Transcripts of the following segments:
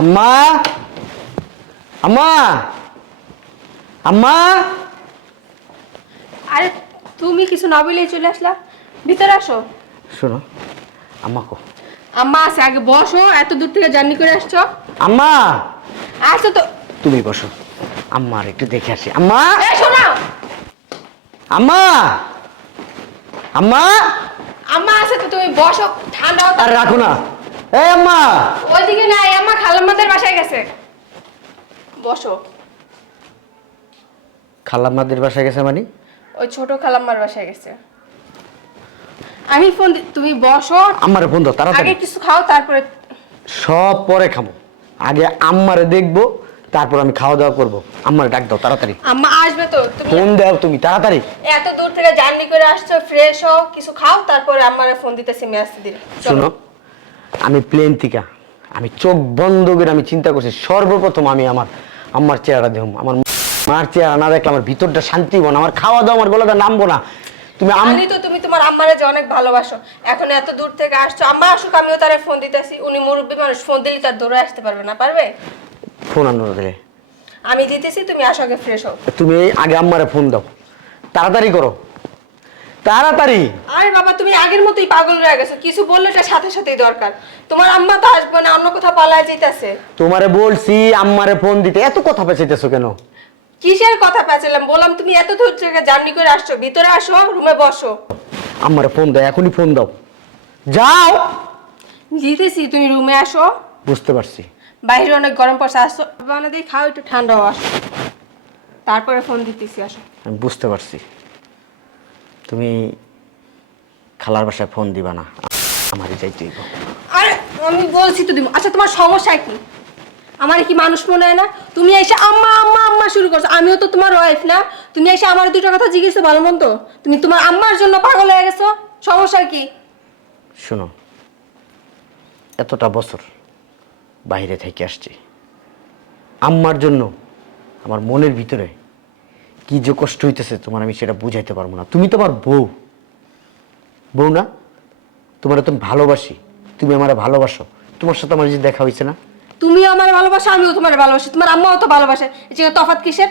আম্মা? আম্মা? আম্মা? আরে তুমি কিছু না বলেই চলে আসলা। ভিতরে আসো। শোনো আম্মা কো। আম্মা আছে আগে বসো এত দূর থেকে জার্নি করে আসছো। আম্মা? আসো তো। তুমি বসো। আম্মার একটু দেখে আসি। আম্মা? এই শোনো। আম্মা? আম্মা? আম্মা আছে তো তুমি বসো। ঠান্ডা আর রাখো না। এই আম্মা! ওইদিকে নাই আম্মা খালাম্মাদের বাসায় গেছে। বসো। খালাম্মাদের বাসায় গেছে মানে? ওই ছোট খালাম্মার বাসায় গেছে। আমি ফোন দি- তুমি বসো। আম্মারে ফোন দাও তাড়াতাড়ি। কিছু খাও তারপরে সব পরে খাব আগে আম্মারে দেখব তারপর আমি খাওয়া দাওয়া করব। আম্মারে ডাক দাও তাড়াতাড়ি। আম্মা আসবে তো তুমি ফোন দাও তুমি তাড়াতাড়ি। এত দূর থেকে জার্নি করে আসছো ফ্রেশ হও কিছু খাও তারপরে আম্মারে ফোন দিতেছি আসতে দিলে শোনো আমি প্লেন থেকে। আমি চোখ বন্ধ করে আমি চিন্তা করছি সর্বপ্রথম আমি আমার আম্মার চেহারা দেখুন আমার মার চেহারা না দেখলে আমার ভিতরটা শান্তি হব না আমার খাওয়া দাওয়া আমার গলাটা নামবো না। তুমি আম তো তুমি তোমার আম্মারে যে অনেক ভালোবাসো। এখন এত দূর থেকে আসছো। আম্মা আসুক আমিও তারে ফোন দিতেছি। উনি মুরব্বী মানুষ ফোন দিলে তার দৌড়ে আসতে পারবে না পারবে? ফোন আনো দিলে আমি দিতেছি তুমি আসো আগে ফ্রেশ হও। তুমি আগে আম্মারে ফোন দাও। তাড়াতাড়ি করো। তাড়াতাড়ি। আরে বাবা তুমি আগের মতোই পাগল হয়ে গেছো। কিছু বললে এটা সাথে সাথেই দরকার। তোমার আম্মা তো আসবে না অন্য কোথাও পালায় যেতেছে তোমারে বলছি আম্মারে ফোন দিতে। এত কথা পেঁচাইতেছো কেন? কিসের কথা পেঁচালাম বললাম তুমি এত দূর থেকে জার্নি করে আসছো। ভিতরে আসো রুমে বসো। আম্মারে ফোন দাও এখনই ফোন দাও। যাও! দিতেছি তুমি রুমে আসো। বুঝতে পারছি। বাইরে অনেক গরম পড়ছে আসো। দিয়ে খাও একটু ঠান্ডা আসো। তারপরে ফোন দিতেছি আসো। আমি বুঝতে পারছি। তুমি খালার বাসায় ফোন দিবা না আমারই যাইতে হইব। আরে আমি বলছি তো দিব। আচ্ছা তোমার সমস্যা কি? আমার কি মানুষ মনে হয় না? তুমি এসে আম্মা আম্মা আম্মা শুরু করছ। আমিও তো তোমার ওয়াইফ না। তুমি এসে আমার দুটো কথা জিজ্ঞেস ভালো মন্দ। তুমি তোমার আম্মার জন্য পাগল হয়ে গেছো। সমস্যা কি? শোনো এতটা বছর বাইরে থেকে আসছি। আম্মার জন্য আমার মনের ভিতরে কি যে কষ্ট হইতেছে তোমার আমি সেটা বুঝাইতে পারব না। তুমি তো আমার বউ। বউ না? তোমার তো ভালোবাসি। তুমি আমার ভালোবাসো। তোমার সাথে আমার যে দেখা হয়েছে না? তুমিও আমার ভালোবাসো আমিও তোমার ভালোবাসি। তোমার আম্মাও তো ভালোবাসে। এই যে তফাৎ কিসের?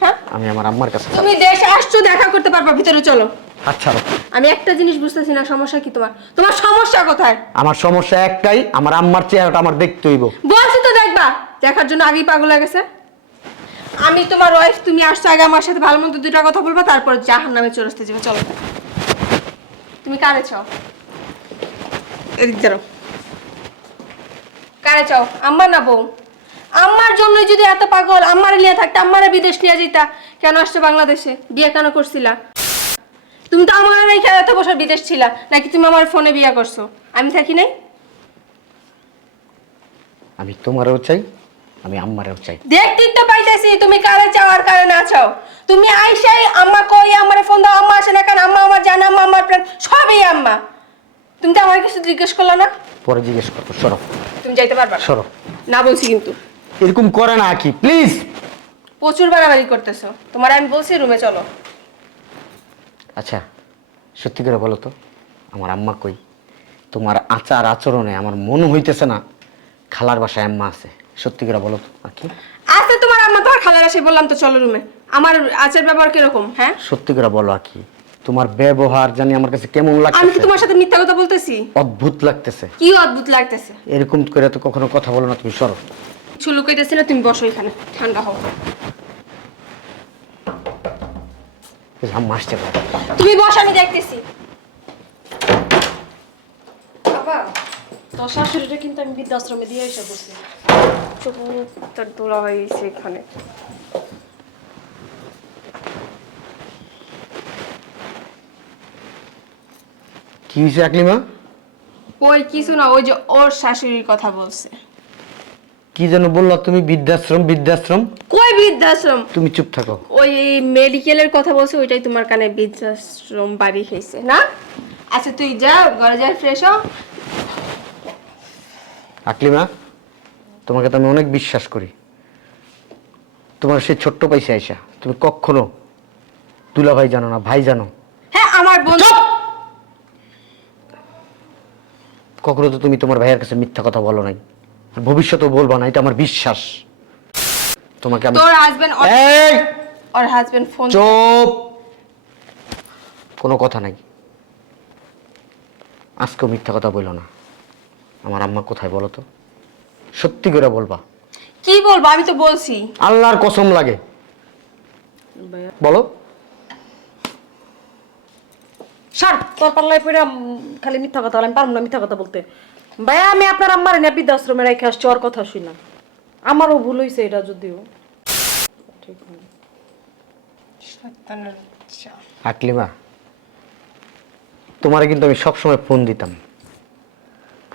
হ্যাঁ? আমি আমার আম্মার কাছে তুমি দেশে আসছো দেখা করতে পারবা ভিতরে চলো। আচ্ছা। আমি একটা জিনিস বুঝতেছি না সমস্যা কি তোমার? তোমার সমস্যা কোথায়? আমার সমস্যা একটাই আমার আম্মার চেহারাটা আমার দেখতে হইব। বলছি তো দেখবা। দেখার জন্য আগেই পাগল হয়ে গেছে। আমি তোমার ওয়াইফ তুমি আসছো আগে আমার সাথে ভালো মন্দ দুটা কথা বলবা তারপর জাহান নামে চলে আসতে যাবে চলো। তুমি কারে চাও? এদিক দাঁড়াও। কারে চাও? আম্মা না বউ? আম্মার জন্যই যদি এত পাগল আম্মারে নিয়ে থাকতে আম্মারে বিদেশ নিয়ে যেতা কেন আসছো বাংলাদেশে? বিয়ে কেন করছিলা? তুমি তো আমার রেখে এত বছর বিদেশ ছিলা নাকি তুমি আমার ফোনে বিয়ে করছ? আমি থাকি নাই? আমি তোমারও চাই আমি আম্মারেও চাই। দেখতেই তো পাইতেছি তুমি কারে চাও আর কারে না চাও? তুমি আইসাই আম্মা কই আমারে ফোন দাও আম্মা আসে না কারণ আম্মা আমার জানা আম্মা আমার প্রাণ সবই আম্মা। তুমি তো আমার কিছু জিজ্ঞেস করল না? পরে জিজ্ঞেস করব সরো। তুমি যাইতে পারবা। সরো। না বলছি কিন্তু। এরকম করে না কি প্লিজ! প্রচুর বাড়াবাড়ি করতেছো। তোমার আমি বলছি রুমে চলো। আচ্ছা সত্যি করে বলো তো আমার আম্মা কই? তোমার আচার আচরণে আমার মনে হইতেছে না খালার বাসায় আম্মা আছে। সত্যি করে বলো তো আর কি আচ্ছা তোমার আম্মা তোমার খালার আসে বললাম তো চলো রুমে আমার আচার ব্যবহার কীরকম হ্যাঁ? সত্যি করে বলো আর কি তোমার ব্যবহার জানি আমার কাছে কেমন আমি কি তোমার সাথে মিথ্যা কথা বলতেছি? অদ্ভুত লাগতেছে। কি অদ্ভুত লাগতেছে? এরকম করে তো কখনো কথা বলো না তুমি সরো। কিছু লুকাইতেছি না তুমি বসো এখানে ঠান্ডা হও। আম্মা আসতে পারে তুমি বসো আমি দেখতেছি। বাবা। শাশুড়িটা কিন্তু আমি বৃদ্ধাশ্রমে দিয়ে এসে তার দোলা হয়ে গেছে এখানে। কি হয়েছে আকলিমা? ওই কিছু না ওই যে ওর শাশুড়ির কথা বলছে। কি যেন বললা তুমি বৃদ্ধাশ্রম বৃদ্ধাশ্রম? কই বৃদ্ধাশ্রম? তুমি চুপ থাকো। ওই মেডিকেলের কথা বলছে ওইটাই তোমার কানে বৃদ্ধাশ্রম বাড়ি খেয়েছে না? আচ্ছা তুই যা ঘরে যা ফ্রেশ হ। আকলিমা তোমাকে তো আমি অনেক বিশ্বাস করি। তোমার সে ছোট্ট পাইছে আইসা তুমি কখনো দুলা ভাই জানো না ভাই জানো। হ্যাঁ আমার বন্ধু কখনো তো তুমি তোমার ভাইয়ের কাছে মিথ্যা কথা বলো নাই। আর ভবিষ্যতেও বলবা না এটা আমার বিশ্বাস। তোমাকে আমি তোর হাজবেন্ড এই! ওর হাজবেন্ড ফোন চুপ! কোনো কথা নাই। আজকেও মিথ্যা কথা বলল না। আমার আম্মা কোথায় বলো তো? সত্যি করে বলবা। কি বলব? আমি তো বলছি। আল্লাহর কসম লাগে। বলো। সার তোর পাল্লায় পড়ে খালি মিথ্যা কথা বলে আমি পারব না মিথ্যা কথা বলতে। ভাইয়া আমি আপনার আম্মার না বৃদ্ধাশ্রমে রেখে আসছি ওর কথা শুই না। আমারও ভুল হয়েছে এটা যদিও। ঠিক আকলিমা তোমারে কিন্তু আমি সবসময় ফোন দিতাম।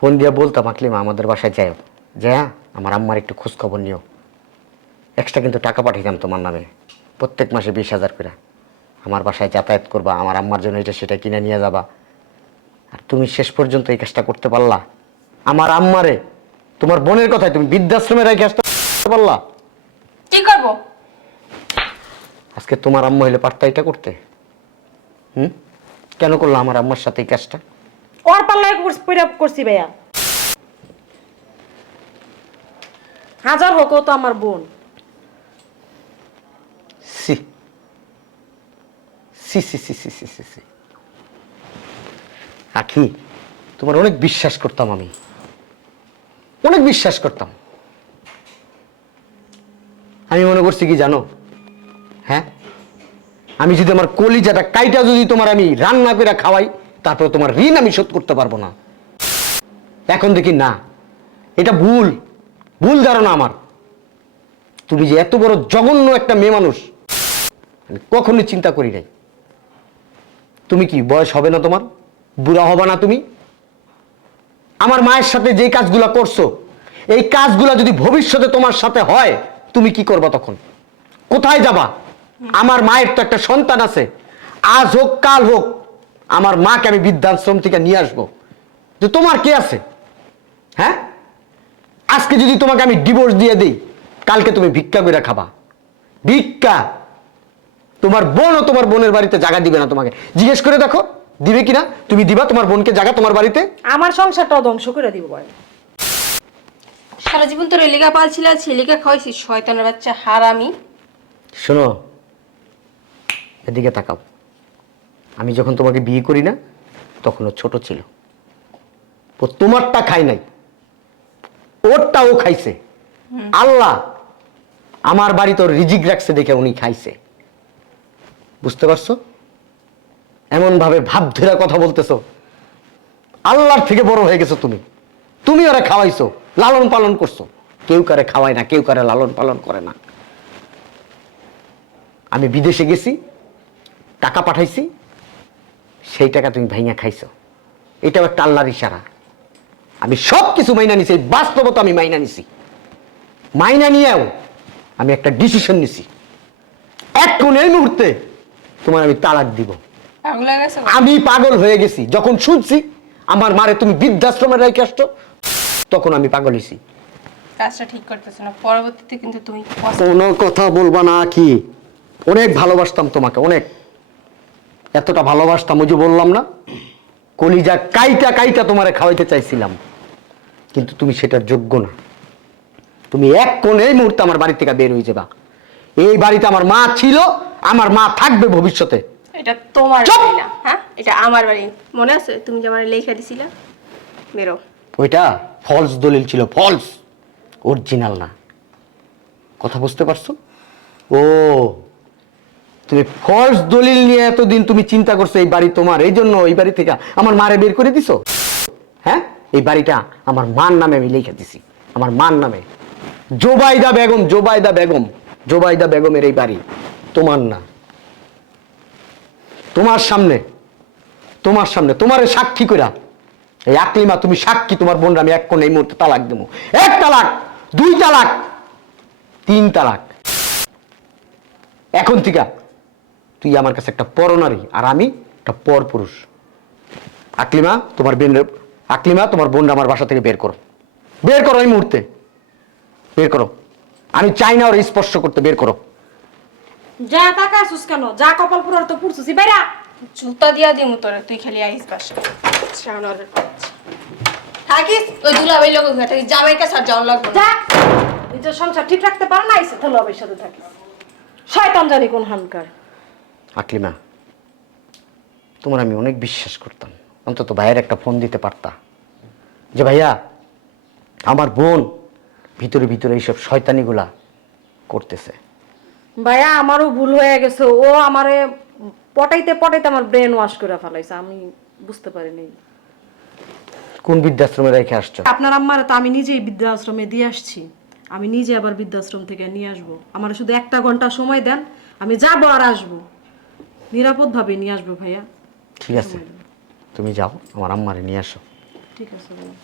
ফোন দিয়ে বলতাম আকলিমা আমাদের বাসায় যাও যা আমার আম্মার একটু খোঁজখবর নিও। এক্সট্রা কিন্তু টাকা পাঠাইতাম তোমার নামে প্রত্যেক মাসে বিশ হাজার করে আমার বাসায় যাতায়াত করবা আমার আম্মার জন্য এটা সেটা কিনে নিয়ে যাবা। আর তুমি শেষ পর্যন্ত এই কাজটা করতে পারলা। আমার আম্মারে তোমার বোনের কথায় তুমি বৃদ্ধাশ্রমে রেখে আসতে পারলা? কি করব? আজকে তোমার আম্মা হইলে পারতা এটা করতে? হুম? কেন করল আমার আম্মার সাথে এই কাজটা? ওর পাল্লায় করছি- করছি ভাইয়া। হাজার হোক তো আমার বোন। C. C C C C C C C. Akhi, তোমার অনেক বিশ্বাস করতাম আমি। অনেক বিশ্বাস করতাম। আমি মনে করছি কি জানো? হ্যাঁ? আমি যদি আমার কলিজাটা কাইটা যদি তোমার আমি রান্না করে খাওয়াই তারপরে তোমার ঋণ আমি শোধ করতে পারব না। এখন দেখি না। এটা ভুল। ভুল ধারণা আমার। তুমি যে এত বড় জঘন্য একটা মেয়ে মানুষ, আমি কখনোই চিন্তা করি নাই। তুমি কি বয়স হবে না তোমার? বুড়া হবে না তুমি? আমার মায়ের সাথে যে কাজগুলো করছ, এই কাজগুলো যদি ভবিষ্যতে তোমার সাথে হয়, তুমি কি করবা তখন? কোথায় যাবা? আমার মায়ের তো একটা সন্তান আছে। আজ হোক, কাল হোক আমার মাকে আমি বৃদ্ধাশ্রম থেকে নিয়ে আসব। যে তোমার কে আছে? হ্যাঁ? আজকে যদি তোমাকে আমি ডিভোর্স দিয়ে দিই কালকে তুমি ভিক্ষা করে খাবা। ভিক্ষা! তোমার বোনও তোমার বোনের বাড়িতে জায়গা দিবে না তোমাকে। জিজ্ঞেস করে দেখো দিবে কিনা? তুমি দিবা তোমার বোনকে জায়গা তোমার বাড়িতে? আমার সংসারটাও ধ্বংস করে দিব ভাই সারা জীবন তোর এলিকা পালছিল ছেলেকে খাওয়াইছি শয়তানের বাচ্চা হারামি। শোনো এদিকে তাকাও। আমি যখন তোমাকে বিয়ে করি না তখন ও ছোট ছিল। ও তোমারটা খাই নাই। ওরটা ও খাইছে আল্লাহ আমার বাড়িতে ওর রিজিক রাখছে দেখে উনি খাইছে। বুঝতে পারছ? এমন ভাবে ভাব ধরে কথা বলতেছো। আল্লাহর থেকে বড় হয়ে গেছো তুমি। তুমি ওরা খাওয়াইছো লালন পালন করছ। কেউ কারে খাওয়ায় না কেউ কারে লালন পালন করে না। আমি বিদেশে গেছি টাকা পাঠাইছি সেই টাকা তুমি ভাইয়া খাইছো। এটাও একটা আল্লাহর ইশারা। আমি সব কিছু মাইনা নিছি এই বাস্তবতা আমি মাইনা নিছি। মাইনা নিয়েও আমি একটা ডিসিশন নিছি। এখন এই মুহূর্তে তোমার আমি তালাক দিব। হয়ে আমি পাগল হয়ে গেছি যখন শুনছি আমার মারে তুমি বৃদ্ধাশ্রমে রেখে আসছো তখন আমি পাগল হয়েছি কাজটা ঠিক করতেছে না পরবর্তীতে কিন্তু তুমি কোনো কথা বলবা না কি? অনেক ভালোবাসতাম তোমাকে অনেক। এতটা ভালোবাসতাম ওই যে বললাম না। কলিজা কাইটা কাইটা তোমারে খাওয়াইতে চাইছিলাম। কিন্তু তুমি সেটার যোগ্য না। তুমি এক কোণ এই মুহূর্তে আমার বাড়ি থেকে বের হয়ে যাবা। এই বাড়িতে আমার মা ছিল আমার মা থাকবে ভবিষ্যতে। এটা তোমার বাড়ি না হ্যাঁ? এটা আমার বাড়ি। মনে আছে? তুমি যে আমার লেখা দিছিলে? বেরো। ওইটা ফলস দলিল ছিল ফলস অরিজিনাল না। কথা বুঝতে পারছ? ও তুমি ফলস দলিল নিয়ে এতদিন তুমি চিন্তা করছ এই বাড়ি তোমার, এই জন্য এই বাড়ি থেকে আমার মারে বের করে দিছো? হ্যাঁ? এই বাড়িটা আমার মার নামে আমি লিখে দিছি। আমার মার নামে। জোবাইদা বেগম জোবাইদা বেগম, জোবাইদা বেগমের এই বাড়ি তোমার না। তোমার সামনে তোমার সামনে, তোমার সাক্ষী কইরা, এই আকলিমা, তুমি সাক্ষী, তোমার বোনরা আমি এক কোণ এই মুহূর্তে তালাক দেবো। এক তালাক, দুই তালাক, তিন তালাক। এখন থেকে তুই আমার কাছে একটা পরনারী আর আমি একটা পর পুরুষ। আকলিমা তোমার বোন আকলিমা তোমার বোনরা আমার বাসা থেকে বের করো। বের করো এই মুহূর্তে। বের করো। আমি চাই না ওর স্পর্শ করতে বের করো। যা টাকা আসুস কেন? যা কপাল পুরার তো পুরছুসি বাইরা! জুতা দিয়া দিমু তোরে তুই খালি আইস বাসা। শ্রাবণ থাকিস? ওই দুলাভাই লোক থাকিস। জামাই কাছে আর যাওয়ার লাগবে না। যা নিজের সংসার ঠিক রাখতে পারে না এসে তাহলে অবের সাথে থাকে শয়তান জানি কোন হানকার। আকলিমা তোমার আমি অনেক বিশ্বাস করতাম। অন্তত ভাইয়ের একটা ফোন দিতে পারতা। যে ভাইয়া আমার বোন ভিতরে ভিতরে এইসব শয়তানিগুলা করতেছে। ভাইয়া আমারও ভুল হয়ে গেছে। ও আমারে পটাইতে পটাইতে আমার ব্রেন ওয়াশ করে ফেলাইছে। আমি বুঝতে পারিনি। কোন বৃদ্ধাশ্রমে রেখে আসছো? আপনার আম্মার তো আমি নিজেই বৃদ্ধাশ্রমে দিয়ে আসছি। আমি নিজে আবার বৃদ্ধাশ্রম থেকে নিয়ে আসব। আমার শুধু একটা ঘণ্টা সময় দেন। আমি যাব আর আসব। নিরাপদভাবে নিয়ে আসব ভাইয়া। ঠিক আছে। তুমি যাও আমার আম্মারে নিয়ে আসো। ঠিক আছে ভাইয়া।